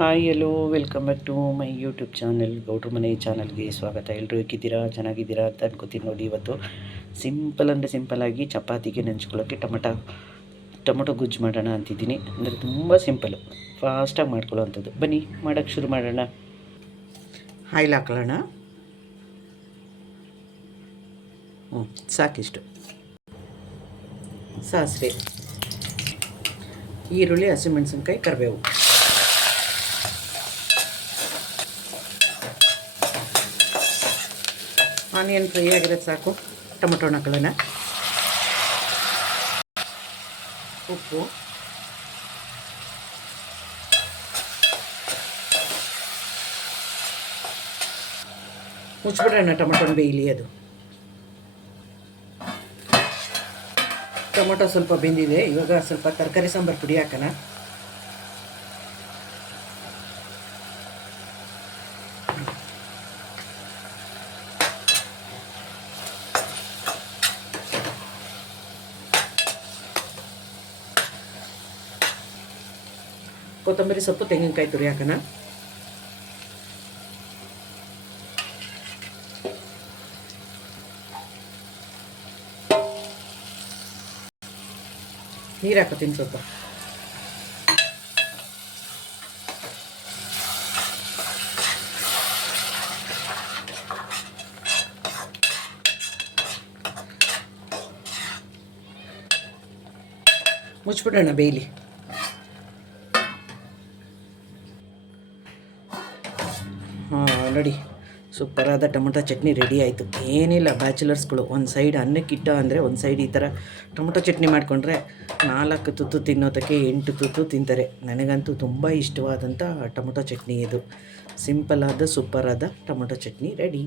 Hi hello welcome back to my YouTube channel ಗೌಡ್ರ ಮನೆ ಚಾನಲ್ಗೆ ಸ್ವಾಗತ. ಎಲ್ಲರೂ ಹೇಗಿದ್ದೀರಾ, ಚೆನ್ನಾಗಿದ್ದೀರಾ ಅಂತ ಅನ್ಕೋತೀನಿ. ನೋಡಿ, ಇವತ್ತು ಸಿಂಪಲ್ ಅಂದರೆ ಸಿಂಪಲ್ಲಾಗಿ ಚಪಾತಿಗೆ ನೆಂಚ್ಕೊಳ್ಳೋಕ್ಕೆ ಟೊಮೊಟೊ ಗೊಜ್ಜು ಮಾಡೋಣ ಅಂತಿದ್ದೀನಿ. ಅಂದರೆ ತುಂಬ ಸಿಂಪಲ್ಲು, ಫಾಸ್ಟಾಗಿ ಮಾಡ್ಕೊಳ್ಳೋ ಅಂಥದ್ದು. ಬನ್ನಿ ಮಾಡೋಕ್ಕೆ ಶುರು ಮಾಡೋಣ. ಆಯಿಲ್ ಹಾಕೊಳ್ಳೋಣ. ಸಾಕಿಷ್ಟು ಸಾಸಿವೆ, ಈರುಳ್ಳಿ, ಹಸಿಮೆಣಸಿನ್ಕಾಯಿ, ಕರಿಬೇವು. ಆನಿಯನ್ ಫ್ರೈ ಆಗಿರೋದು ಸಾಕು. ಟೊಮೊಟೊ ಹಾಕೊಳ್ಳೋಣ. ಉಪ್ಪು, ಮುಚ್ಚಿಬಿಡೋಣ. ಟೊಮೊಟೊನ ಬೇಯಲಿ. ಅದು ಟೊಮೊಟೊ ಸ್ವಲ್ಪ ಬೆಂದಿದೆ. ಇವಾಗ ಸ್ವಲ್ಪ ತರಕಾರಿ ಸಾಂಬಾರು ಪುಡಿ ಹಾಕೋಣ. ಕೊತ್ತಂಬರಿ ಸೊಪ್ಪು, ತೆಂಗಿನಕಾಯಿ ತುರಿ ಹಾಕೋಣ. ನೀರು ಹಾಕೋತೀನಿ ಸ್ವಲ್ಪ. ಮುಚ್ಚಿಬಿಡೋಣ ಬೇಯಲಿ. ನೋಡಿ, ಸೂಪರಾದ ಟೊಮೊಟೊ ಚಟ್ನಿ ರೆಡಿ ಆಯಿತು. ಏನಿಲ್ಲ, ಬ್ಯಾಚುಲರ್ಸ್ಗಳು ಒಂದು ಸೈಡ್ ಅನ್ನಕ್ಕಿಟ್ಟ ಅಂದರೆ ಒಂದು ಸೈಡ್ ಈ ಥರ ಟೊಮೊಟೊ ಚಟ್ನಿ ಮಾಡಿಕೊಂಡ್ರೆ 4 ತುತ್ತು ತಿನ್ನೋದಕ್ಕೆ 8 ತುತ್ತು ತಿಂತಾರೆ. ನನಗಂತೂ ತುಂಬ ಇಷ್ಟವಾದಂಥ ಟೊಮೊಟೊ ಚಟ್ನಿ ಇದು. ಸಿಂಪಲ್ಲಾದ ಸೂಪರಾದ ಟೊಮೊಟೊ ಚಟ್ನಿ ರೆಡಿ.